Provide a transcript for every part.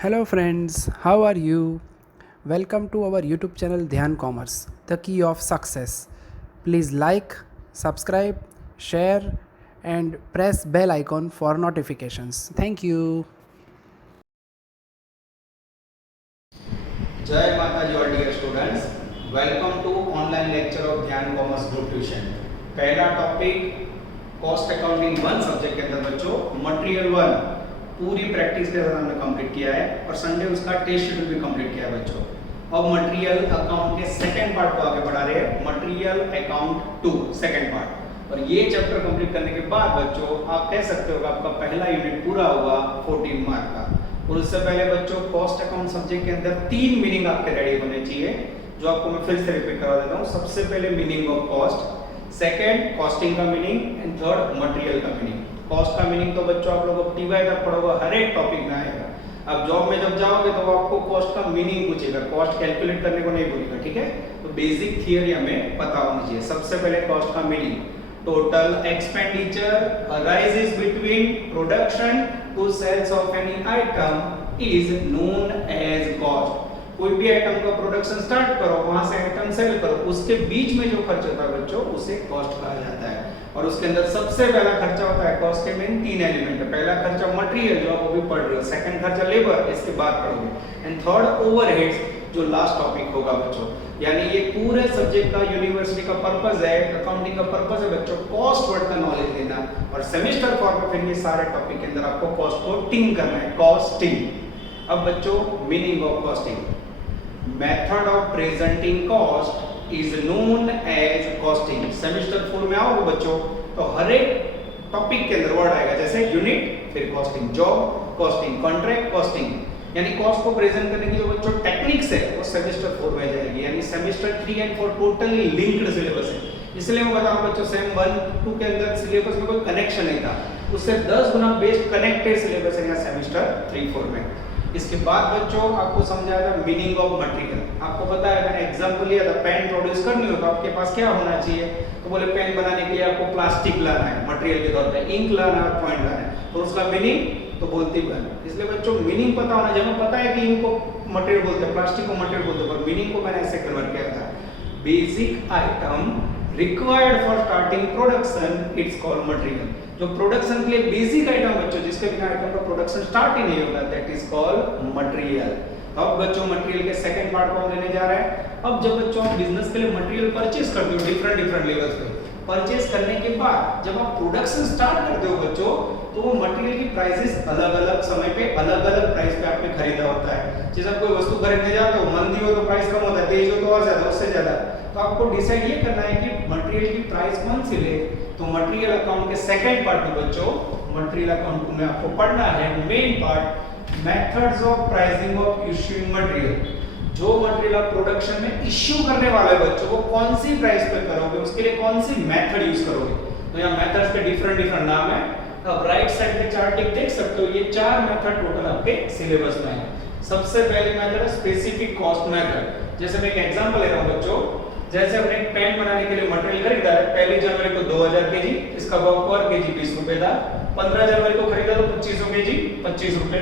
Hello friends, how are you? Welcome to our YouTube channel Dhyan Commerce, the key of success. Please like, subscribe, share and press bell icon for notifications. Thank you. Jai Mataji all dear students. Welcome to online lecture of Dhyan Commerce Group Tuition. पहला topic cost accounting 1 subject के अंदर बच्चों material 1 पूरी practice के साथ हमने complete किया है और संडे उसका टेस्ट शेड्यूल भी कंप्लीट किया है बच्चों. अब मटेरियल अकाउंट के सेकंड पार्ट को आगे बढ़ा रहे हैं, मटेरियल अकाउंट 2 सेकंड पार्ट. और ये चैप्टर कंप्लीट करने के बाद बच्चों आप कह सकते हो कि आपका पहला यूनिट पूरा हुआ 14 मार्क का. और उससे पहले बच्चों कॉस्ट अकाउंट सब्जेक्ट के अंदर 3 मीनिंग आपके रेडी होने चाहिए, जो आपको मैं फिर से रिपीट करवा देता हूँ. सबसे पहले meaning of cost, second costing का मीनिंग एंड थर्ड मटेरियल का मीनिंग. कॉस्ट का मीनिंग तो बच्चों आप लोगों को टीवाई तक पढ़ोगे, हर एक टॉपिक में आएगा. अब जॉब में जब जाओगे तो वो आपको कॉस्ट का मीनिंग पूछेगा, कॉस्ट कैलकुलेट करने को नहीं बोलेगा. ठीक है, तो बेसिक थियरी हमें पता होनी चाहिए. सबसे पहले कॉस्ट का meaning, total expenditure arises between production to sales of any item is known as cost. कोई भी आइटम का प्रोडक्शन स्टार्ट करो, वहां से आइटम सेल करो, उसके बीच में जो खर्च होता है बच्चों उसे कॉस्ट कहा जाता है. और उसके अंदर सबसे पहला खर्चा होता है कॉस्ट के मेन 3 एलिमेंट है. पहला खर्चा मटेरियल जो आप अभी पढ़ रहे हो, सेकंड खर्चा लेबर इसके बाद पढ़ोगे, एंड थर्ड ओवरहेड्स जो लास्ट टॉपिक होगा बच्चों. यानी ये पूरे सब्जेक्ट का यूनिवर्सिटी का पर्पस है, अकाउंटिंग का पर्पस है बच्चों कॉस्ट वर्ड का नॉलेज देना. और सेमेस्टर फॉर्म में फिर ये सारे टॉपिक के अंदर आपको कॉस्ट को टिंग करना है, कॉस्टिंग. अब बच्चों meaning of costing, method of presenting cost is known as costing. Semester 4 में आओगे बच्चों तो हर एक टॉपिक के अंदर वर्ड आएगा, जैसे यूनिट, फिर costing, job costing, contract costing. यानी कॉस्ट को प्रेजेंट करने की जो बच्चों टेक्निक्स है वो सेमेस्टर 4 में जाएगी. यानी semester 3 and 4 totally linked syllabus है. इसलिए मैं बता रहा हूं बच्चों सेम 1 2 के अंदर सिलेबस में कोई कनेक्शन नहीं था, उससे 10 गुना बेस्ड कनेक्टेड सिलेबस है यहाँ सेमेस्टर 3 4 में. इसके बाद बच्चों आपको समझाया था मीनिंग ऑफ मटेरियल. आपको पता है मैंने एग्जांपल लिया था, पेन प्रोड्यूस करनी हो तो आपके पास क्या होना चाहिए, तो बोले पेन बनाने के लिए आपको प्लास्टिक लाना है मटेरियल के तौर पे, इंक लाना है, पॉइंट लाना है, तो उसका मीनिंग तो बोलते ही. इसलिए बच्चों मीनिंग पता होना चाहिए. हमें पता है कि इनको मटेरियल बोलते हैं, प्लास्टिक को मटेरियल बोलते हैं, पर मीनिंग को मैंने ऐसे कन्वर्ट किया था. Basic item required for starting production it's called material. जो प्रोडक्शन के लिए बेसिक आइटम बच्चों जिसके बिना आइटम का प्रोडक्शन स्टार्ट ही नहीं होगा, दैट इज कॉल्ड मटेरियल. अब बच्चों मटेरियल के सेकंड पार्ट को हम लेने जा रहे हैं. अब जब बच्चों आप बिजनेस के लिए मटेरियल परचेज करते हो डिफरेंट लेवल्स पे, परचेज करने के बाद जब आप प्रोडक्शन स्टार्ट करते हो बच्चों तो वो मटेरियल की प्राइसेस अलग-अलग समय पे अलग-अलग प्राइस पे आपने खरीदा होता है. जैसे आप कोई वस्तु खरीदने जाते हो, मंदी हो तो प्राइस कम होता है, तेज हो तो और ज्यादा, उससे ज्यादा. तो आपको डिसाइड ये करना है कि मटेरियल की प्राइस कौन सी ले. तो मटेरियल अकाउंट के सेकंड पार्ट में बच्चों मटेरियल अकाउंट में आपको पढ़ना है main part, methods of pricing of issuing material. जो मटेरियल आप प्रोडक्शन में इश्यू करने वाले बच्चों वो कौन सी प्राइस पे करोगे, उसके लिए कौन सी मेथड यूज करोगे. तो यहाँ मेथड्स के डिफरेंट नाम है. अब राइट साइड पे चार्ट देख सकते हो, ये 4 मेथड टोटल आपके सिलेबस में है. सबसे पहली मेथड है स्पेसिफिक कॉस्ट मेथड. जैसे मैं एक एग्जांपल ले रहा हूं बच्चों, जैसे हमने एक पेन बनाने के लिए मटेरियल खरीदा है 1 जनवरी को 2000 केजी, इसका भाव पर केजी 20 रुपए था. 15 जनवरी को खरीदा तो 2500 केजी 25 रुपए.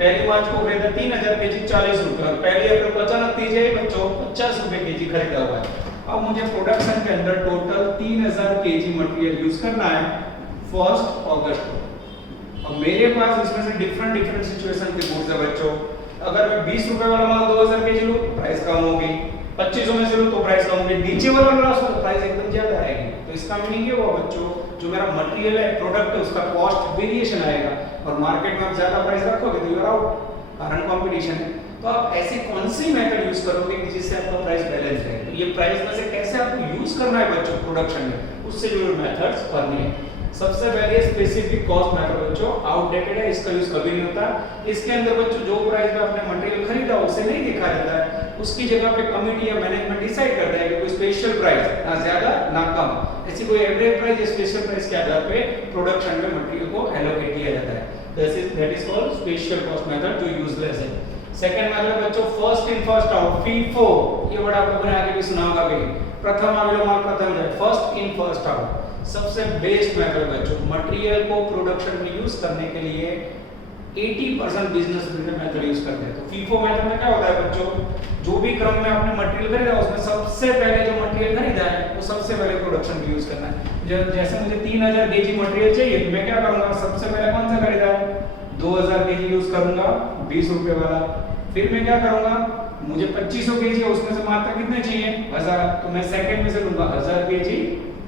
1 मार्च को खरीदा 3000 केजी 40 रुपए. और 1 अप्रैल को अचानक दीजिए बच्चों 50 रुपए केजी खरीदा हुआ है. अब मुझे प्रोडक्शन के अंदर टोटल 3000 केजी मटेरियल यूज करना है 1 अगस्त को. अब मेरे पास इसमें से डिफरेंट सिचुएशन के गुड्स है बच्चों. अगर मैं 20 रुपए वाला माल 2000 केजी लूं प्राइस कम होगी, 2500 में से लूं तो प्राइस कम होगी, नीचे वाला लूं तो प्राइस एकदम ज्यादा आएगी. तो इसका मीनिंग ये हुआ बच्चों जो मेरा मटेरियल है प्रोडक्ट है उसका कॉस्ट वेरिएशन आएगा. और मार्केट में आप ज्यादा प्राइस रखोगे तो यू आर आउट, कारण कंपटीशन है. तो आप ऐसी कौन सी मेथड यूज करोगे कि जिससे आपका प्राइस बैलेंस रहे. तो ये प्राइस में से कैसे आपको यूज करना है बच्चों प्रोडक्शन में, उससे जुड़े मेथड्स पढ़ने हैं. सबसे पहले स्पेसिफिक कॉस्ट मेथड बच्चों आउटडेटेड है, इसका यूज कभी नहीं होता. इसके अंदर बच्चों जो प्राइस में आपने मटेरियल खरीदा उसे नहीं दिखा जाता है, उसकी जगह पे कमिटी या मैनेजमेंट डिसाइड करता है कि कोई स्पेशल प्राइस ना ज्यादा ना कम, ऐसी कोई एवरेज प्राइस या स्पेशल प्राइस के आधार पे प्रोडक्शन में मटेरियल को एलोकेट किया जाता है. That is called special cost method जो यूजलेस है. सेकंड मेथड बच्चों first in first out, FIFO. ये वर्ड आप लोगों ने आगे भी सुना होगा भी, प्रथम आविलो माल प्रथम जाए, फर्स्ट इन फर्स्ट आउट. सबसे बेस्ट मेथड बच्चों मटेरियल को प्रोडक्शन में यूज करने के लिए 80% बिजनेस मेथड यूज करते हैं। तो फीफो मेथड में क्या होता है बच्चों, जो भी क्रम में आपने मटेरियल खरीदा उसमें सबसे पहले जो मटेरियल खरीदा है वो सबसे पहले प्रोडक्शन में यूज करना है। जैसे मुझे 3000 केजी मटेरियल चाहिए तो मैं क्या करूंगा, सबसे पहले कौन सा खरीदा है, 2000 केजी यूज करूंगा 20 रुपए वाला। फिर मैं क्या करूंगा, मुझे 2500 केजी है उसमें से मात्रा कितने चाहिए, 1000, तो मैं सेकंड में से लूंगा 1000 केजी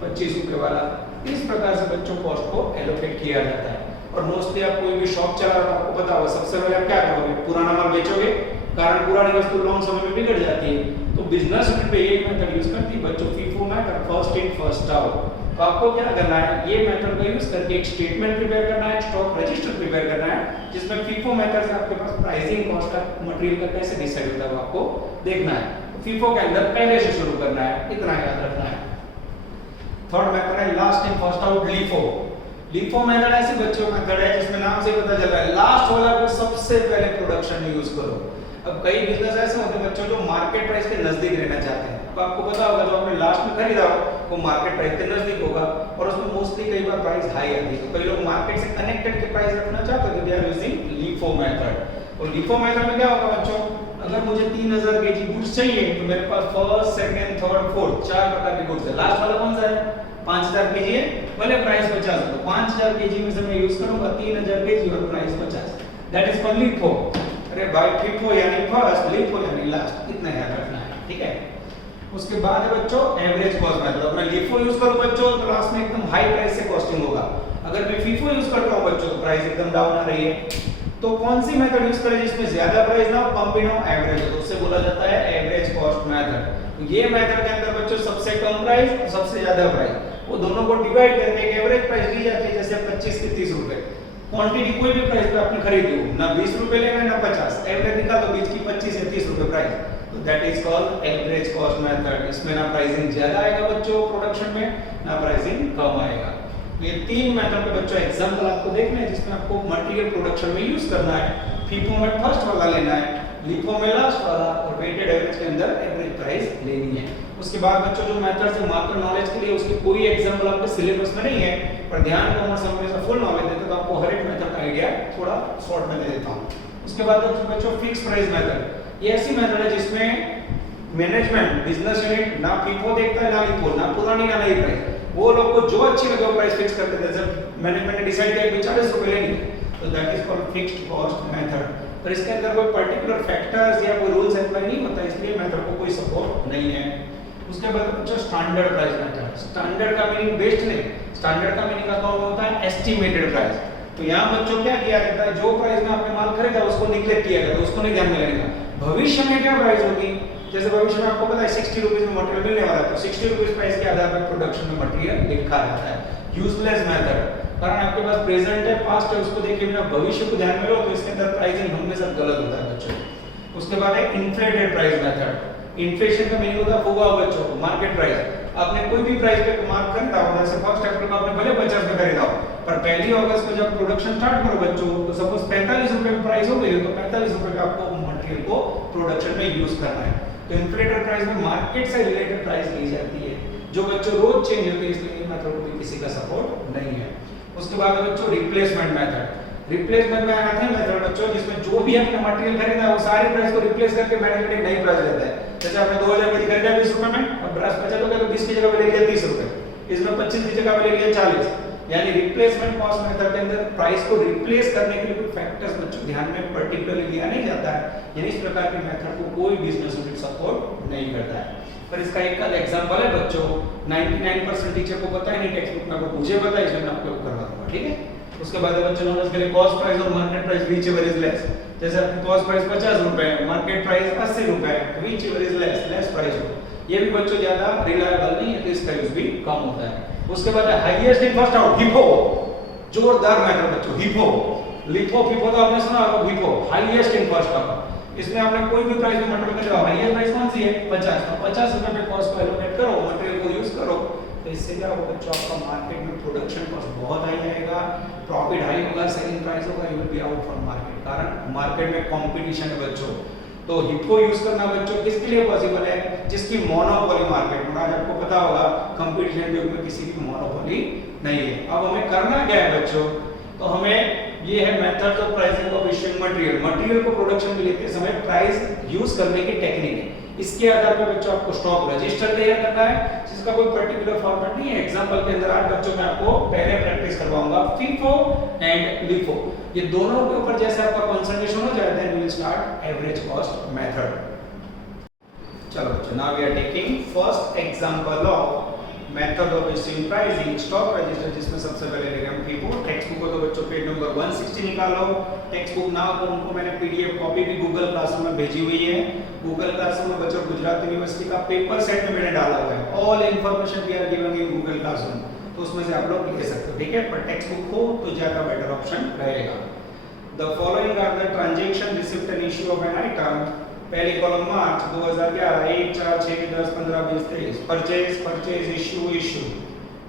25 रुपए वाला। इस प्रकार से बच्चों कॉस्ट को एलोकेट किया जाता है। और मोस्टली आप कोई भी शॉप चला रहे हो आपको पता होगा सबसे पहले आप क्या करोगे, पुराना माल बेचोगे, कारण पुरानी वस्तु लॉन्ग समय में बिगड़ जाती है। तो बिजनेस यूनिट पे ये मेथड यूज करती है बच्चों, FIFO method, first in first out. तो आपको क्या करना है, ये मेथड का यूज करके एक स्टेटमेंट प्रिपेयर करना है, स्टॉक रजिस्टर प्रिपेयर करना है, जिसमें फीफो मेथड से आपके पास प्राइसिंग कॉस्ट का मटेरियल का कैसे डिसाइड होता है वो आपको देखना है। फीफो के अंदर पहले से शुरू करना है, इतना याद रखना है। थर्ड मेथड है last in first out, LIFO. LIFO method ऐसे बच्चों मेथड है जिसमें नाम से पता चल रहा है लास्ट वाला को सबसे पहले प्रोडक्शन में यूज करो। अब कई बिजनेस ऐसे होते हैं बच्चों जो मार्केट प्राइस के नजदीक रहना चाहते हैं। अब आपको पता होगा जो आपने लास्ट में खरीदा हो वो मार्केट प्राइस के नजदीक होगा और उसमें मोस्टली कई बार प्राइस हाई आती है। तो कई लोग मार्केट से कनेक्टेड के प्राइस रखना चाहते हैं तो they are using LIFO method. और लीफो मेथड में क्या होगा बच्चों, अगर मुझे 3000 केजी गुड्स चाहिए तो मेरे पास फर्स्ट, सेकंड, थर्ड, फोर्थ 4 प्रकार के गुड्स है। लास्ट वाला कौन सा है, 5000 केजी है, भले प्राइस 50 है तो 5000 केजी में से मैं यूज करूंगा 3000 केजी और price 50। That is called LIFO. अरे भाई फीफो यानी फर्स्ट, लीफो यानी लास्ट, इतना याद रखना है, ठीक है। उसके बाद है बच्चों एवरेज कॉस्ट मेथड। अब मैं लीफो यूज करूं बच्चों तो लास्ट में एकदम हाई प्राइस से कॉस्टिंग होगा। अगर मैं फीफो यूज करता हूं बच्चों तो प्राइस एकदम डाउन आ रही है। तो कौन सी मेथड यूज करें जिसमें ज्यादा प्राइस ना हो, कम भी ना हो, एवरेज हो, तो उससे बोला जाता है एवरेज कॉस्ट मेथड। तो ये मेथड के अंदर बच्चों सबसे कम प्राइस और सबसे ज्यादा प्राइस वो दोनों को डिवाइड करके एक एवरेज प्राइस दी जाती है, जैसे 25 के 30 रुपए। क्वांटिटी कोई भी प्राइस पे आपने खरीदी हो, ना 20 रुपए लेना ना 50, एवरेज निकाल दो बीच की 25 या 30 रुपए प्राइस, तो that is called average cost method. इसमें ना प्राइसिंग ज्यादा आएगा बच्चों प्रोडक्शन में, ना प्राइसिंग कम आएगा। ये तीन मेथड के बच्चों एग्जांपल आपको देखने हैं जिसमें आपको मटेरियल प्रोडक्शन में यूज करना है। फीफो में फर्स्ट वाला लेना है, लीफो में लास्ट वाला और वेटेड एवरेज के अंदर एवरेज प्राइस लेनी है। उसके बाद बच्चों जो मेथड्स है मात्र नॉलेज के लिए, उसके कोई एग्जांपल आपके सिलेबस में नहीं है, पर ध्यान कॉमर्स हम हमेशा फुल नॉलेज देते तो आपको हर एक मेथड का आइडिया थोड़ा शॉर्ट में दे देता हूं। उसके बाद बच्चों फिक्स प्राइस मेथड, ये ऐसी मेथड है जिसमें मैनेजमेंट बिजनेस यूनिट ना फीफो देखता है ना लीफो, ना पुरानी ना नई प्राइस, वो लोग को जो अच्छी लगे वो प्राइस फिक्स करते थे। जब मैनेजमेंट ने डिसाइड किया कि 40 रुपए लेनी है तो that is called fixed cost method. पर इसके अंदर कोई पर्टिकुलर फैक्टर्स या कोई रूल्स अप्लाई नहीं होता, इसलिए मेथड को कोई सपोर्ट नहीं है। उसके बाद बच्चों स्टैंडर्ड प्राइस मेथड। स्टैंडर्ड का मीनिंग बेस्ट नहीं, स्टैंडर्ड का मीनिंग का होता है एस्टिमेटेड प्राइस। तो यहाँ बच्चों क्या किया जाता है, जो प्राइस में आपने माल खरीदा उसको निगलेक्ट किया जाता है, उसको नहीं ध्यान में लेगा। भविष्य में क्या प्राइस होगी, जैसे भविष्य में आपको पता है 60 रुपीस में मटेरियल मिलने वाला है तो 60 रुपीस प्राइस के आधार पर प्रोडक्शन में मटेरियल लिखा रहता है। यूजलेस मेथड, कारण आपके पास प्रेजेंट है पास्ट है उसको देखिए बिना भविष्य को ध्यान में लो तो इसके अंदर प्राइसिंग हमेशा गलत होता है बच्चों। उसके बाद है इन्फ्लेटेड प्राइस मेथड। इन्फ्लेशन का मीनिंग होता है फुगा बच्चों, मार्केट प्राइस। आपने कोई भी प्राइस पे मार्क खरीदा हो, जैसे फर्स्ट अप्रैल को आपने भले 50 में खरीदा हो, पर 1 अगस्त को जब प्रोडक्शन स्टार्ट करो बच्चों तो सपोज 45 रुपए की प्राइस हो गई तो 45 रुपए का आपको मटेरियल को प्रोडक्शन में यूज करना है। तो इन्फ्लेटेड प्राइस में मार्केट से रिलेटेड प्राइस ली जाती है जो बच्चों रोज चेंज होती है, इसलिए मेथड को भी किसी का सपोर्ट नहीं है। उसके बाद बच्चों रिप्लेसमेंट मेथड। रिप्लेसमेंट में आते हैं मेथड बच्चों जिसमें जो भी आपने मटेरियल खरीदा है वो सारे प्राइस को रिप्लेस करके मैनेजमेंट एक नई प्राइस देता है। जैसे आपने 2000 की खरीदा 20 रुपए में, अब ब्रश बचा लोगे तो 20 की जगह पे ले लिया 30 रुपए, इसमें 25 की जगह पे ले लिया 40। यानी रिप्लेसमेंट कॉस्ट मेथड के अंदर प्राइस को रिप्लेस करने के लिए कोई फैक्टर्स बच्चों ध्यान में पर्टिकुलरली लिया नहीं जाता है। यानी इस प्रकार के मेथड को कोई बिजनेस यूनिट सपोर्ट नहीं करता है। पर इसका एक एग्जांपल है बच्चों, 99% टीचर को पता है नहीं टेक्स्ट बुक में, आपको मुझे पता है इसलिए मैं आपको करवा दूंगा, ठीक है। उसके बाद बच्चों नॉलेज के लिए कॉस्ट प्राइस और market price which ever is less. जैसे आपकी कॉस्ट प्राइस 50 रुपए है, मार्केट प्राइस 80 रुपए है, which ever is less price हो। ये भी बच्चों ज्यादा रिलायबल नहीं है तो इसका यूज भी कम होता है। उसके बाद highest in first out, hippo, जोरदार मेथड बच्चों, हिपो। लिपो फिपो तो आपने सुना होगा, hippo highest in first out. इसमें आपने कोई भी प्राइस में मटेरियल खरीदा, हाईएस्ट प्राइस कौन सी है 50, तो 50 रुपए पे कॉस्ट को एलोकेट करो, मटेरियल को यूज करो, तो इससे क्या होगा बच्चों आपका मार्केट में प्रोडक्शन कॉस्ट बहुत हाई आएगा, प्रॉफिट हाई होगा, सेलिंग प्राइस होगा, you will be out from market. कारण मार्केट में कंपटीशन है बच्चों। तो हिपो यूज करना बच्चों किसके लिए पॉसिबल है, जिसकी मोनोपोली मार्केट में। आज आपको पता होगा कंपटीशन के युग में किसी की मोनोपोली नहीं है। अब हमें करना क्या है बच्चों, तो हमें ये है method of pricing of issuing material. Material को प्रोडक्शन में लेते समय प्राइस यूज करने की टेक्निक है। इसके आधार पर बच्चों आपको स्टॉक रजिस्टर तैयार करना है, जिसका कोई पर्टिकुलर फॉर्मेट नहीं है। एग्जांपल के अंदर आज बच्चों मैं आपको पहले प्रैक्टिस करवाऊंगा फीफो एंड लिफो। ये दोनों के ऊपर जैसे आपका कंसंट्रेशन हो जाए then we will start average cost method. चलो बच्चों, now we are taking first example of method of issuing pricing stock register, जिसमें सबसे पहले लेंगे हम फीफो। टेक्स्ट बुक को तो बच्चों पेज नंबर 160 निकालो। टेक्स्ट बुक ना हो तो उनको मैंने पीडीएफ कॉपी भी गूगल क्लासरूम में भेजी हुई है। गूगल क्लासरूम में बच्चों गुजरात यूनिवर्सिटी का पेपर सेट में मैंने डाला हुआ है। All information we are giving in Google classroom, तो उसमें से आप लोग ले सकते हो, ठीक है। पर टेक्स्ट बुक हो तो ज्यादा बेटर ऑप्शन रहेगा। The following are the transaction received and issue of an item. पहली कॉलम मार्च 2011 1 4 6 10 15 20 23 परचेज इश्यू।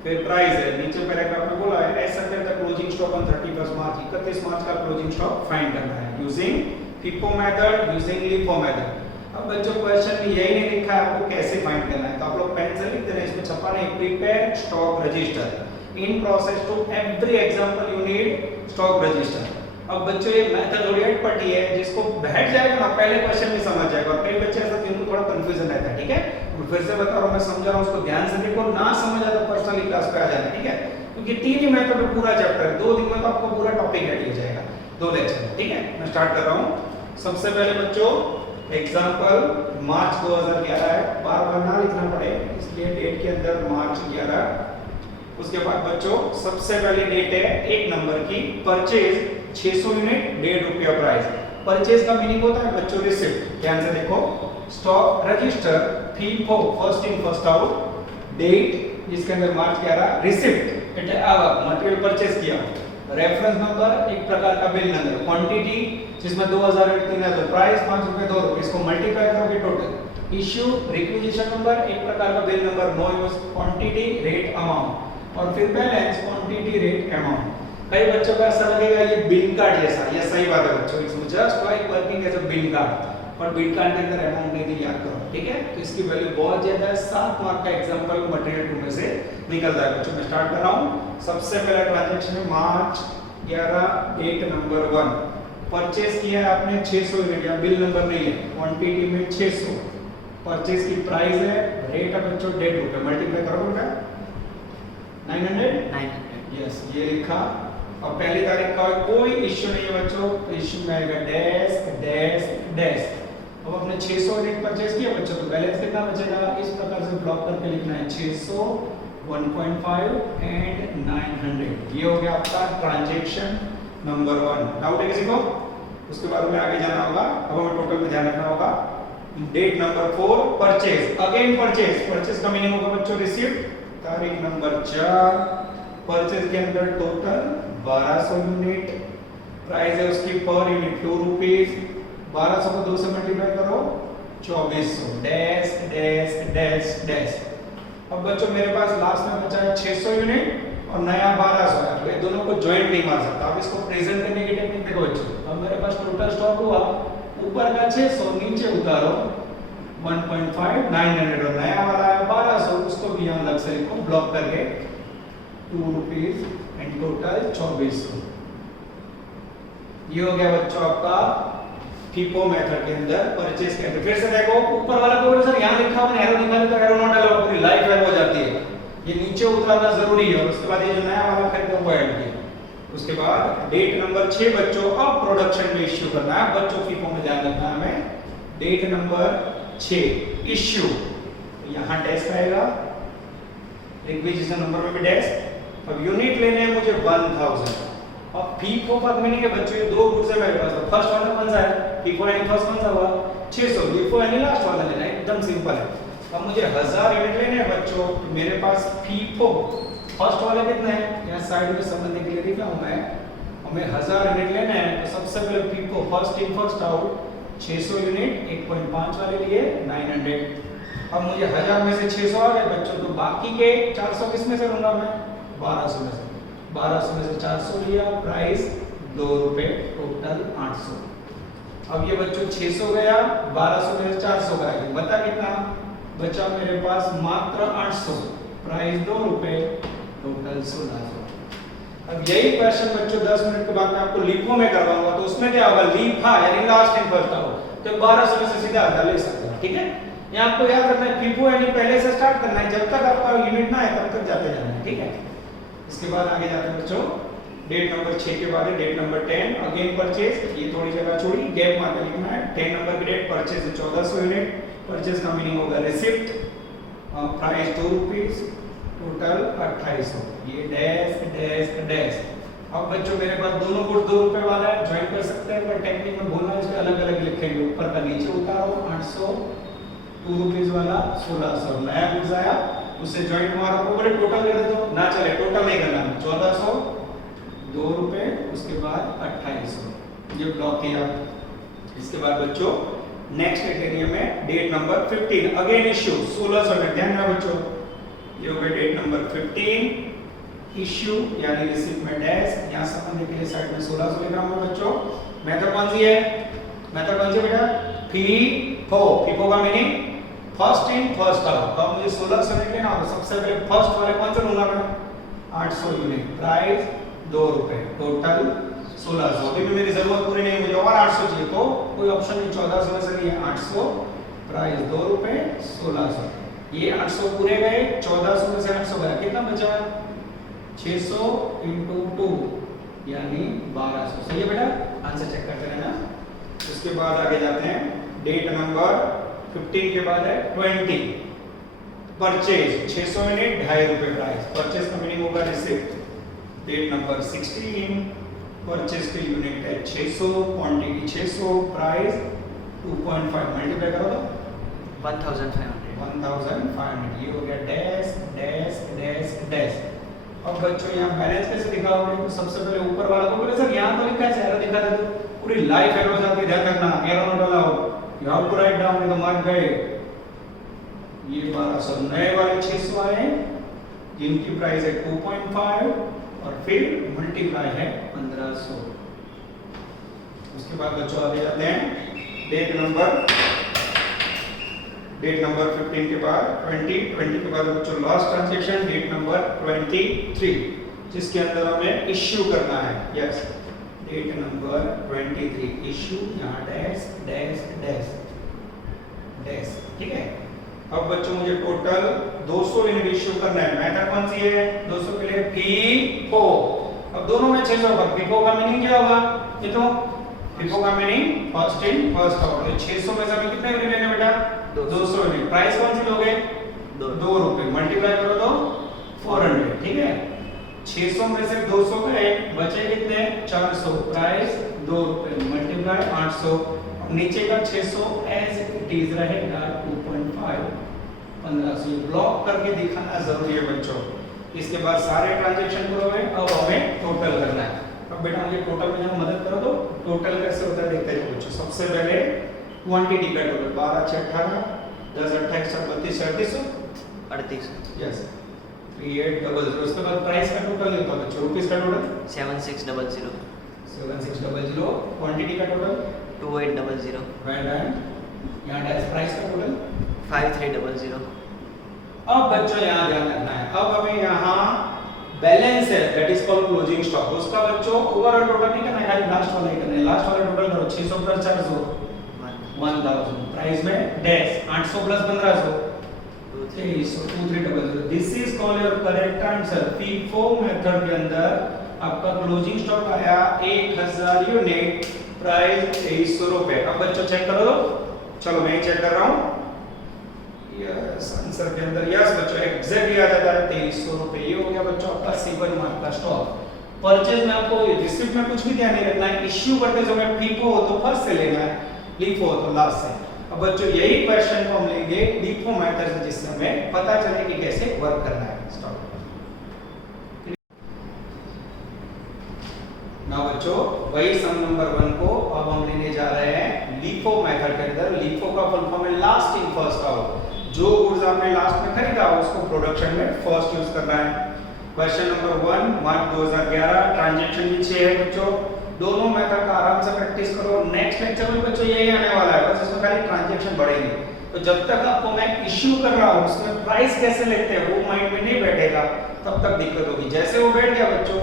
फिर प्राइस है, नीचे पैराग्राफ में बोला है as such the closing stock on 31 March 31 March का क्लोजिंग स्टॉक फाइंड करना है using FIFO method, using LIFO method. अब बच्चों क्वेश्चन में यही नहीं लिखा है आपको कैसे फाइंड करना है, तो आप लोग पेन से लिख देना, इसमें छपा नहीं prepare stock register in process to every example you need stock register. अब बच्चों ये मेथड थोड़ी अटपटी है, जिसको बैठ जाएगा ना पहले क्वेश्चन में समझ जाएगा, और कई बच्चे ऐसा जिनको थोड़ा कंफ्यूजन रहता है, ठीक है। मैं फिर से बता रहा हूं, मैं समझा रहा हूं, उसको ध्यान से देखो, ना समझ आए तो पर्सनली क्लास पे आ जाना, ठीक है। क्योंकि 3 ही मेथड में पूरा चैप्टर है, 2 दिन में तो आपको पूरा टॉपिक रेडी हो जाएगा, 2 लेक्चर, ठीक है। मैं स्टार्ट कर रहा हूं। सबसे पहले बच्चों एग्जांपल मार्च 2011 है, बार-बार ना लिखना पड़े इसलिए डेट के अंदर मार्च 11। उसके बाद बच्चों सबसे पहले डेट है 1 नंबर की, परचेज 600 यूनिट ₹1.5 प्राइस। परचेज का मीनिंग होता है बच्चों रिसिप्ट, ध्यान से देखो। Stock register FIFO first in first out, date जिसके अंदर मार्च 11, रिसिप्ट એટલે આવક मटेरियल परचेज किया, रेफरेंस नंबर एक प्रकार का बिल नंबर, क्वांटिटी जिसमें 2000 यूनिट तीन है तो प्राइस ₹5 2 रुपए, इसको मल्टीप्लाई करोगे टोटल। इश्यू रिक्विजिशन नंबर एक प्रकार का bill number, no use quantity rate amount, और फिर बैलेंस क्वांटिटी रेट अमाउंट। कई बच्चों को ऐसा लगेगा ये बिल कार्ड जैसा, ये सही बात है बच्चों, it's just like working as a bill card, पर बिल कार्ड के अंदर अमाउंट नहीं दी, याद करो, ठीक है। तो इसकी वैल्यू बहुत ज्यादा है, 7 मार्क का एग्जांपल मटेरियल 2 में से निकलता है बच्चों। मैं स्टार्ट कर रहा हूं। सबसे पहला ट्रांजैक्शन है मार्च 11 डेट नंबर 1, परचेज किया है आपने 600 यूनिट, या बिल नंबर नहीं है, क्वांटिटी में 600, परचेज की प्राइस है, रेट है बच्चों ₹1.5, मल्टीप्लाई करोगे क्या 900 यस, ये लिखा। और पहली तारीख का कोई इश्यू नहीं है बच्चों, तो इश्यू में आएगा डैश डैश डैश। अब अपने 600 यूनिट परचेज किया बच्चों, तो बैलेंस कितना बचेगा, इस प्रकार से ब्लॉक करके लिखना है 600 1.5 एंड 900। ये हो गया आपका ट्रांजैक्शन नंबर 1। डाउट है किसी को? उसके बाद में आगे जाना होगा, अब हमें टोटल में ध्यान रखना होगा। Date number 4 purchase, again purchase, purchase का मीनिंग होगा बच्चों रिसीप्ट। तारीख नंबर 4, परचेज के अंदर टोटल 1200 यूनिट, प्राइस है उसकी पर यूनिट 2 रुपीस, 1200 को 2 से मल्टीप्लाई करो 2400, डैश डैश डैश डैश। अब बच्चों मेरे पास लास्ट में बचा है 600 यूनिट और नया 1200 है, तो ये दोनों को जॉइंट नहीं मार सकता। अब इसको प्रेजेंट करने की टेक्निक देखो बच्चों। अब मेरे पास टोटल स्टॉक हुआ, ऊपर का 600 नीचे उतारो 1.5 900, और नया वाला है 1200, उसको भी यहां अलग से लिखो ब्लॉक करके 2 रुपीस एंड टोटल 2400। ये हो गया बच्चों आपका फीफो मेथड के अंदर परचेज के अंदर। फिर से देखो ऊपर वाला को सर यहां लिखा हुआ एरो निकाले तो एरो नॉट अलाउड, पूरी लाइफ एरो हो जाती है, ये नीचे उतारना जरूरी है। और उसके बाद ये जो नया वाला खरीदा वो ऐड किया। उसके बाद डेट नंबर 6 बच्चों अब प्रोडक्शन में इश्यू करना है बच्चों, फीफो में ध्यान रखना है हमें। डेट नंबर 6 इश्यू, यहां डैश आएगा, रिक्विजिशन नंबर में भी डैश। अब यूनिट लेने हैं मुझे 1000। अब फीफो का मीनिंग है बच्चों ये 2 गुड्स है मेरे पास, तो फर्स्ट वाला कौन सा है, फीफो यानी फर्स्ट कौन सा हुआ 600, लिफो यानी लास्ट वाला लेना है, एकदम सिंपल है। अब मुझे 1000 यूनिट लेने हैं बच्चों, मेरे पास फीफो फर्स्ट वाले कितने हैं, यहां साइड में समझने के लिए लिखा हूं मैं। हमें 1000 यूनिट लेना है, तो सबसे पहले FIFO first in first out 600 unit 1.5 वाले लिए 900। अब मुझे 1000 में से 600 आ गए बच्चों, तो बाकी के 400 किस में से लूंगा मैं, 1200 में से। 1200 में से 400 लिया, प्राइस 2 रुपए, टोटल 800। अब ये बच्चों 600 गया, 1200 में से 400 गया, बता कितना बचा मेरे पास, मात्र 800, प्राइस 2 रुपए, टोटल 1600। अब यही क्वेश्चन बच्चों 10 मिनट के बाद मैं आपको लीफो में करवाऊंगा, तो उसमें क्या होगा, लीफा यानी लास्ट इन फर्स्ट आउट, तो 1200 में से सीधा आधा ले सकते हैं, ठीक है। यहाँ आपको याद रखना है फीफो यानी पहले से स्टार्ट करना है, जब तक आपका यूनिट ना आए तब तक जाते जाना है, ठीक है। इसके बाद आगे जाते हैं बच्चों, डेट नंबर 6 के बाद है डेट नंबर 10, अगेन परचेज, ये थोड़ी जगह छोड़ी, गैप मार के लिखना है। 10 नंबर की डेट, परचेज 1400 यूनिट, परचेज का मीनिंग होगा रिसिप्ट, प्राइस 2 रुपीस, टोटल 2800, ये डैश डैश डैश। अब बच्चों मेरे पास दोनों गुड्स 2 रुपए वाला है, ज्वाइन कर सकते हैं, पर टेक्निक में बोलना है इसमें अलग अलग लिखेंगे, ऊपर का नीचे उतारो, 800, 2 रुपीस वाला 1600, नया गुड्स आया उससे ज्वाइंट मारो, ऊपर टोटल कर दो, ना चले टोटल नहीं करना, 1400, 2 रुपए, उसके बाद 2800, ये ब्लॉक किया। इसके बाद बच्चों नेक्स्ट क्राइटेरिया में डेट नंबर 15, अगेन इश्यू 1600 में, ध्यान रखना बच्चों, ये हो गया डेट नंबर 15, इश्यू यानी रिसीप्ट में डैश, यहां समझने के लिए साइड में 1600 लिख रहा हूं बच्चों। मेथड कौन सी है, मेथड कौन सी है बेटा, फीफो, फीफो का meaning first in first out. तो मुझे 1600 लिख लेना, तो सबसे पहले फर्स्ट वाले कौन से लूंगा मैं, 800 यूनिट, प्राइस 2 रुपए, टोटल 1600। अभी भी मेरी जरूरत पूरी नहीं, मुझे और 800 चाहिए, तो कोई ऑप्शन नहीं, 1400 में से नहीं है, 800, प्राइस 2 रुपए, 1600, ये 800 पूरे गए, 1400 में से 800 गया, कितना बचा, 600 इंटू 2 यानी 1200, सही है बेटा, आंसर चेक करते रहना। उसके बाद आगे जाते हैं, डेट नंबर 15 के बाद है 20, परचेज 600 यूनिट, 2.5 रुपए प्राइस, परचेज का मीनिंग होगा रिसिप्ट। डेट नंबर 16, परचेज के यूनिट है 600, क्वांटिटी 600, प्राइस 2.5, मल्टीप्लाई करो तो 1500, ये हो गया डैश डैश डैश डैश। अब बच्चों यहाँ बैलेंस कैसे दिखाओगे, तो सबसे पहले ऊपर वाला को बोले सर यहाँ तो लिखा है, एरो दिखा दे, तो पूरी लाइफ एरो हो जाती है, ध्यान रखना, एरो ना डालो, you have to write down, तो मार्क गए। ये 1200, नए वाले 600 आए जिनकी प्राइस है 2.5 और फिर मल्टीप्लाई है 1500। उसके बाद बच्चों आगे जाते हैं, डेट नंबर 15 के बाद 20 के बाद बच्चों लास्ट ट्रांजैक्शन डेट नंबर 23, जिसके अंदर हमें इश्यू करना है, यस, डेट नंबर 23, इश्यू, यहाँ डैश डैश डैश डैश, ठीक है। अब बच्चों मुझे टोटल 200 यूनिट इश्यू करना है, मेथड कौन सी है, 200 के लिए फीफो, अब दोनों में 600 होगा, फीफो का मीनिंग क्या होगा, ये तो फीफो का meaning first in first out, तो 600 में से हमें कितने यूनिट लेने बेटा, 200 यूनिट, प्राइस कौन सी लोगे, 2 रुपए, मल्टीप्लाई करो तो 400, ठीक है। 600 में से 200 गए, बचे कितने, 400, प्राइस 2 रुपए, मल्टीप्लाई 800, नीचे का 600 एज इट इज रहेगा 2.5, 1500, ब्लॉक करके दिखाना जरूरी है बच्चों। इसके बाद सारे ट्रांजैक्शन पूरे हुए, अब हमें टोटल करना है। अब बेटा मुझे टोटल में मदद करो, तो टोटल कैसे होता है देखते हैं बच्चों। सबसे पहले क्वांटिटी का टोटल 12 6 18, 10 28 32 38, यस, 3800। उसके बाद प्राइस का टोटल होता है बच्चों, रुपीस का टोटल 7600, 7600, क्वांटिटी का टोटल 2800, वेल डन। यहाँ डैश प्राइस का टोटल 5300। अब बच्चों यहाँ ध्यान रखना है, अब हमें यहाँ बैलेंस है, that is called closing stock, उसका बच्चों ओवरऑल टोटल नहीं करना है, खाली लास्ट वाला ही करना है। लास्ट वाला टोटल करो, 600 प्लस 400 1000, प्राइस में dash 800 plus 1500 2300। This is called your correct answer. FIFO method के अंदर आपका क्लोजिंग स्टॉक आया 1000 यूनिट, प्राइस 2300 रुपए। अब बच्चों चेक करो, चलो मैं चेक कर रहा हूँ, यस, आंसर के अंदर यस बच्चों एग्जैक्टली आ जाता है 2300 रुपए। ये हो गया बच्चों आपका C1 मार्क का स्टॉक। परचेज में आपको रिसिप्ट में कुछ भी ध्यान नहीं रखना है, इश्यू करते समय फीफो हो तो फर्स्ट से लेना है, लीफो हो तो लास्ट से। अब बच्चों यही क्वेश्चन को हम लेंगे लीफो मेथड से, जिससे हमें पता चले कि कैसे वर्क करना है स्टॉक। ना बच्चों वही सम नंबर 1 को अब हम लेने जा रहे हैं लीफो मेथड के अंदर। लीफो का फुल फॉर्म है लास्ट इन फर्स्ट आउट। जो गुड्स आपने लास्ट में खरीदा उसको प्रोडक्शन में फर्स्ट यूज करना है। क्वेश्चन नंबर 1 मार्च 2011, ट्रांजैक्शन भी 6 है बच्चों। दोनों मेथड का आराम से प्रैक्टिस करो। नेक्स्ट लेक्चर में बच्चों यही आने वाला है, बस इसमें खाली ट्रांजैक्शन बढ़ेंगे। तो जब तक आपको मैं इश्यू कर रहा हूँ उसमें प्राइस कैसे लेते हैं वो माइंड में नहीं बैठेगा, तब तक दिक्कत होगी। जैसे वो बैठ गया बच्चों,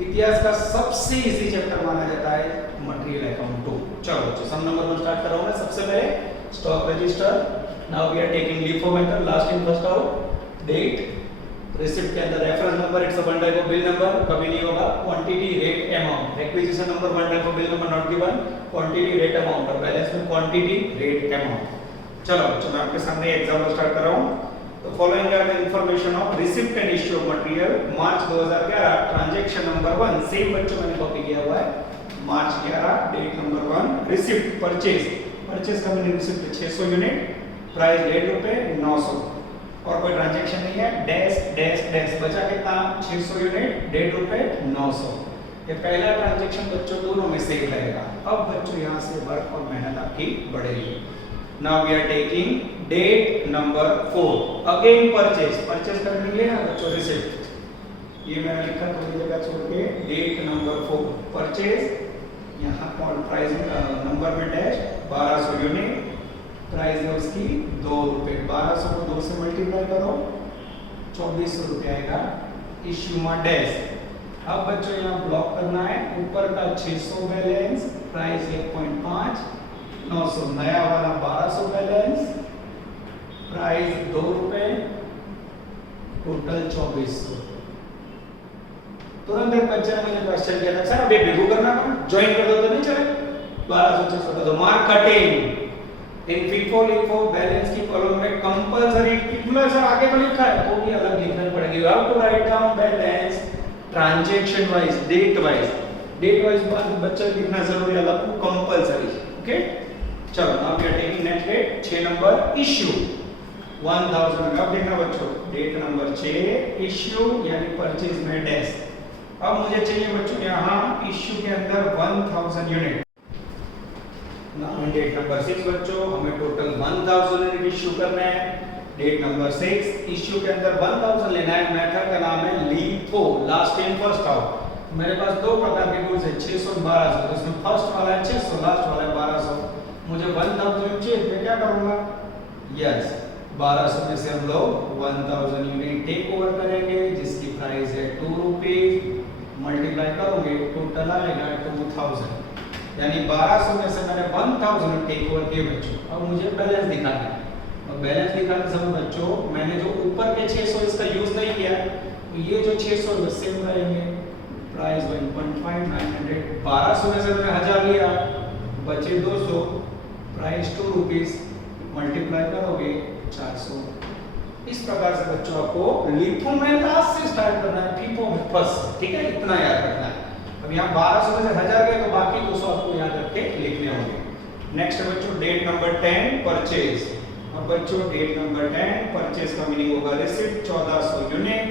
इतिहास का सबसे इजी चैप्टर माना जाता है मटेरियल अकाउंट 2। चलो सम नंबर 1 स्टार्ट कर रहा हूं मैं। सबसे पहले stock register, now we are taking LIFO method, last in first out, date, receipt के अंदर reference number, it's a one type of bill number, कभी नहीं होगा, quantity, rate, amount, requisition number one type of bill number not given, quantity, rate, amount, और balance में quantity, rate, amount. चलो बच्चों मैं आपके सामने एग्जांपल स्टार्ट कर रहा हूं। तो following are the information of receipt and issue of material March 2011, transaction number 1, same बच्चों मैंने कॉपी किया हुआ है, March 11, date number 1, receipt, purchase, purchase का मैंने रिसिप्ट 600 यूनिट, प्राइस 1.5 रुपए, 900, और कोई ट्रांजैक्शन नहीं है, डैश डैश डैश, बचा कितना 600 यूनिट, 1.5 रुपए, 900। ये पहला ट्रांजैक्शन बच्चों दोनों में सेम रहेगा। अब बच्चों यहाँ से वर्क और मेहनत आपकी बढ़ेगी। Now we are taking date number 4, again purchase, purchase करने के लिए ना बच्चों रिसिप्ट, ये मैंने लिखा थोड़ी जगह छोड़ के, डेट नंबर 4, परचेज, यहाँ कॉल प्राइस नंबर में डैश, 1200 यूनिट, प्राइस है उसकी 2 रुपए, 1200 को 2 से मल्टीप्लाई करो, 2400 रुपए आएगा, इश्यू में डैश। अब बच्चों यहाँ ब्लॉक करना है, ऊपर का 600 बैलेंस, प्राइस 1.5, 900, नया वाला 1200 बैलेंस, प्राइस 2 रुपए, टोटल 2400। तुरंत एक बच्चे ने मुझे क्वेश्चन किया था, सर अभी बिगू करना ज्वाइन कर दो तो नहीं चले, 1200 600 का तो mark cutting in FIFO LIFO balance की कॉलम में कंपलसरी कितना सर आगे तो लिखा है तो भी अलग लिखना पड़ेगा। You have to write down balance transaction wise, date wise बच्चा लिखना जरूरी, अलग कंपलसरी। ओके चलो now we are taking next date 6 number issue 1000। अब देखना बच्चों डेट नंबर 6 इश्यू यानी परचेज में डैश। अब मुझे चाहिए बच्चों यहाँ इश्यू के अंदर 1000 यूनिट। डेट नंबर 6 बच्चों हमें टोटल 1000 यूनिट इश्यू करना है। डेट नंबर 6 इश्यू के अंदर 1000 लेना है। मेथड का नाम है LIFO, last in first out. मेरे पास दो प्रकार के टूल्स है 600 और 1200, इसमें फर्स्ट वाला है 600, लास्ट वाला है 1200। मुझे 1000 यूनिट चाहिए तो क्या करूंगा, यस 1200 में से हम लोग 1000 यूनिट टेक ओवर करेंगे जिसकी प्राइस है 2 रुपीस, मल्टीप्लाई करोगे टोटल आएगा 2000, यानी 1200 में से मैंने 1000 टेक ओवर किए बच्चों। अब मुझे बैलेंस दिखाना है, और बैलेंस दिखाने समय बच्चों मैंने जो ऊपर के 600 इसका यूज नहीं किया, तो ये जो 600 है सेम रहेंगे, प्राइस 1.5 900, 1200 में से मैंने 1000 लिया, बचे 200, प्राइस 2 रुपीस, मल्टीप्लाई करोगे 400। इस प्रकार से बच्चों आपको LIFO में लास्ट से स्टार्ट करना है, FIFO में फर्स्ट, ठीक है, इतना याद रखना है। अब यहाँ 1200 में से 1000 गए तो बाकी 200 आपको याद रख के लिखने होंगे। नेक्स्ट है बच्चों डेट नंबर 10 परचेज। और बच्चों डेट नंबर 10 परचेज का मीनिंग होगा रिसिप्ट 1400 यूनिट,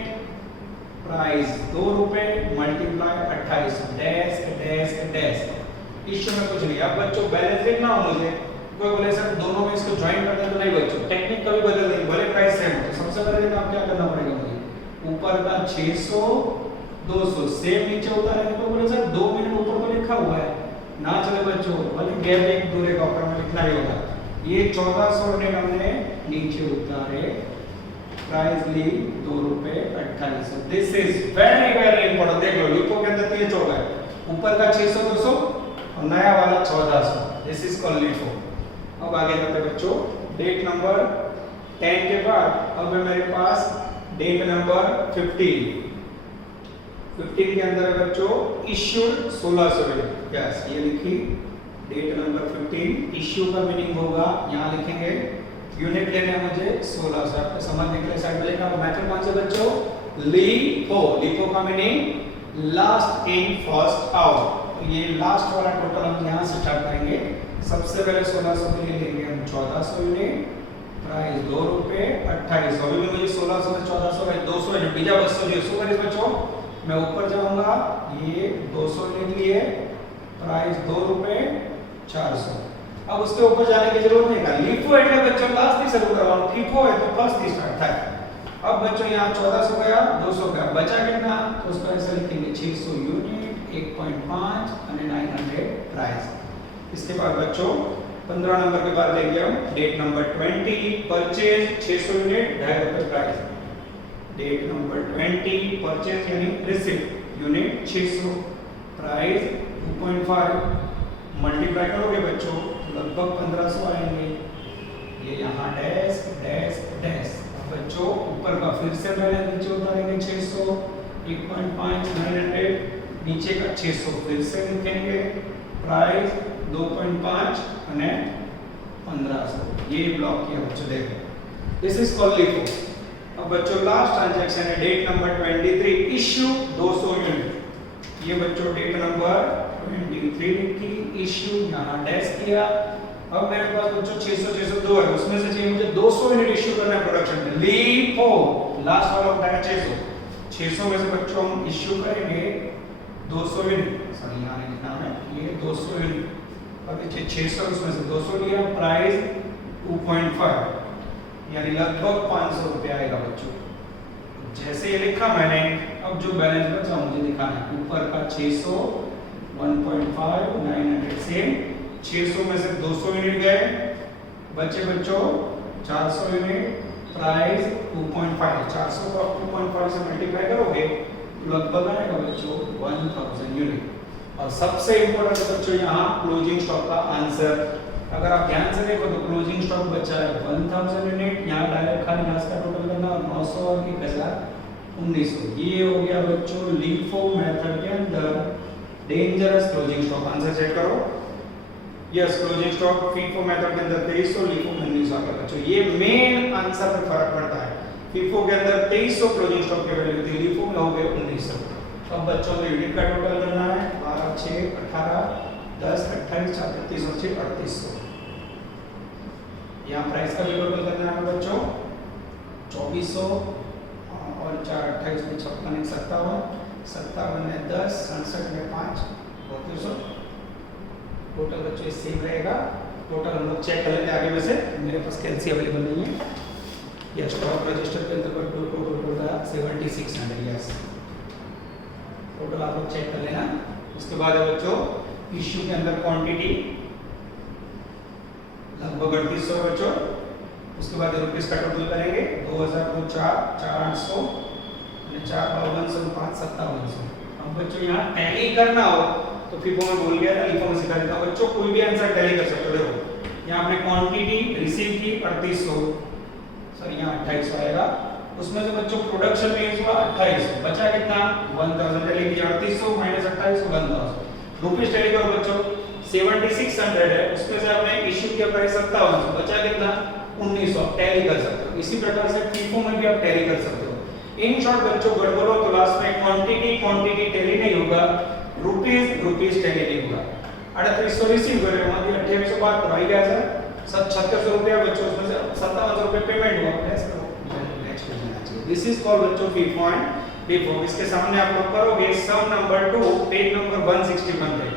प्राइस 2 रुपए, multiply 2800, dash dash dash. Issue में कुछ नहीं। अब बच्चों बैलेंस देखना हो मुझे, कोई बोले सर दोनों में इसको ज्वाइन करते तो नहीं बच्चों, टेक्निक कभी बदल नहीं, भले प्राइस सेम हो। तो सबसे पहले काम क्या करना पड़ेगा मुझे, ऊपर का 600 200 सेम नीचे उतारेंगे तो बोले सर 2 मिनट ऊपर तो लिखा हुआ है ना, चले बच्चों बल्कि गैप एक दूर का ऊपर में लिखना ही होगा। ये 1400 ने हमने नीचे उतारे, प्राइस ली 2 रुपए 2800। This is very very important. देख लो LIFO के अंदर 3 हो गए, ऊपर का 600 200 और नया वाला 1400, दिस इज कॉल्ड LIFO। अब आगे जाते हैं बच्चों डेट नंबर 10 के बाद अब है मेरे पास डेट नंबर 15 के अंदर है बच्चों इश्यूड 1600 यूनिट। यस ये लिखी डेट नंबर 15, इश्यू का मीनिंग होगा यहाँ लिखेंगे यूनिट लेने हैं मुझे 1600, आपको समझने के लिए साइड में लिखा। मेथड कौन से बच्चों, LIFO का meaning last in first out. तो ये लास्ट वाला टोटल हम यहाँ से स्टार्ट करेंगे। सबसे पहले 1600 के लिए लेंगे हम 1400 यूनिट, प्राइस 2 रुपए 2800। अभी भी मुझे 1600 में 1400 का 200 यूनिट बीजा 200 लिए। सो करें बच्चों मैं ऊपर जाऊंगा, ये 200 यूनिट लिए, प्राइस 2 रुपए 400। अब उसके ऊपर जाने की जरूरत नहीं है। LIFO है बच्चों लास्ट ही शुरू करवाऊं, FIFO है तो फर्स्ट ही स्टार्ट था। अब बच्चों यहाँ 1400 गया, 200 गया, बचा कितना, तो उसको ऐसे लिखेंगे 600 यूनिट, 1.5 और 900 प्राइस। इसके बाद बच्चों 15 नंबर के बाद लेंगे हम डेट नंबर 20 परचेज 600 यूनिट, 2.5 रुपए प्राइस। डेट नंबर 20 परचेज यानी रिसिप्ट यूनिट 600, प्राइस 2.5, मल्टीप्लाई करोगे बच्चों लगभग 1500 आएंगे। ये यहाँ डैश डैश डैश। अब बच्चों ऊपर का फिर से बैलेंस नीचे उतारेंगे 600, 1.5 900, नीचे का 600 फिर से लिखेंगे, प्राइस 2.5 અને 1500। ये ब्लॉक किया बच्चों, देखो दिस इज कॉल्ड लिफो। अब बच्चों लास्ट ट्रांजैक्शन है डेट नंबर 23, इश्यू 200 यूनिट। ये बच्चों डेट नंबर 23 लिखी, इश्यू यहाँ डैश किया। अब मेरे पास बच्चों 600 602 है, उसमें से चाहिए मुझे 200 यूनिट इश्यू करना है प्रोडक्शन में, लीफो लास्ट वाला उठाया 600। 600 में से बच्चों हम इश्यू करेंगे 200 यूनिट, सॉरी यहाँ नहीं लिखना है, ये 200 यूनिट। अब ये 600 उसमें से 200 लिया, प्राइस 2.5 यानी लगभग 500 रुपये आएगा बच्चों। जैसे ये लिखा मैंने, अब जो बैलेंस बचा मुझे दिखाना है, ऊपर का 600 1.5 900 से 600 में से 200 यूनिट गए, बचे बच्चों 400 यूनिट, प्राइस 2.5। 400 को आप 2.5 से मल्टीप्लाई करोगे तो लगभग आएगा बच्चों 1000 यूनिट। और सबसे इम्पोर्टेंट बच्चों यहाँ क्लोजिंग स्टॉक का आंसर, अगर आप ध्यान से देखो तो क्लोजिंग स्टॉक बचा है 1000 यूनिट, यहाँ डायरेक्ट खाली मास का टोटल करना, और 900 और 1900। ये हो गया बच्चों लीफो मेथड के अंदर dangerous closing stock. Answer check करो, yes closing stock FIFO method के अंदर 2300, लीफो में 1900 आ गया बच्चों। ये मेन आंसर में फर्क पड़ता है, फीफो के अंदर 2300 क्लोजिंग स्टॉक की वैल्यू थी, लीफो में हो गए 1900। अब बच्चों को यूनिट का टोटल करना है, 12 6 18 10 28 4 33 और 6 3800। यहाँ प्राइस का भी टोटल करना है बच्चों 2400 और 4 28 में 56 57 57 में 10 67 में 5 3200। टोटल बच्चों सेम रहेगा। टोटल हम लोग चेक कर लेते हैं आगे में से, मेरे पास कैलसी अवेलेबल नहीं है। यह स्टॉक रजिस्टर के अंदर टोटल था 7600। यस टोटल आप लोग चेक कर लेना। उसके बाद है बच्चों इश्यू के अंदर क्वांटिटी लगभग 3800 बच्चों। उसके बाद रुपीस का टोटल करेंगे 2000 को 4 4800 और 4 5200 5 5700। अब बच्चों यहाँ टैली करना हो तो फीफो में भूल गया था, लीफो में सिखा देता हूँ बच्चों, कोई भी आंसर टैली कर सकते हो। देखो यहाँ आपने क्वांटिटी रिसीव की 3800, सॉरी यहाँ 2800 आएगा, उसमें से बच्चों प्रोडक्शन में यूज हुआ 2800, बचा कितना 1000। टैली की 3800 माइनस 2800 1000 रुपीस टैली करो बच्चों। 7600 है, उसमें से आपने इश्यू किया प्राइस 5700, बचा कितना 1900। टैली कर सकते हो। इसी प्रकार से फीफो में भी आप टैली कर सकते हो। इन शॉर्ट बच्चों गड़बड़ हो तो लास्ट में क्वांटिटी टैली नहीं होगा, रुपीस टैली नहीं होगा। 3800 रिसीव कर रहे हो, 2800 बात करो, आई गया सर 7600 रुपया बच्चों, उसमें से 5700 रुपए पेमेंट हुआ। लेट्स गो नेक्स्ट क्वेश्चन आ जाए। दिस इज कॉल्ड बच्चों फीफो एंड फीफो। इसके सामने आप लोग करोगे सम नंबर 2 पेज नंबर 161 पे।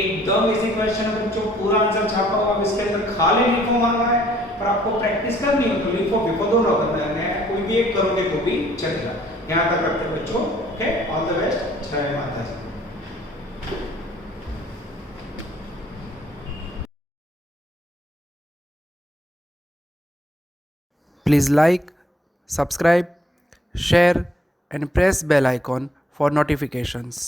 एकदम इजी क्वेश्चन है बच्चों, पूरा आंसर छापा हुआ। अब इसके अंदर खाली लीफो मांगा है, पर आपको प्रैक्टिस करनी हो तो लीफो फीफो दोनों करना है, कोई भी एक करोगे तो भी चलेगा। यहां तक रखते हैं बच्चों। ओके, ऑल द बेस्ट, जय माता दी। Please like, subscribe, share and press bell icon for notifications.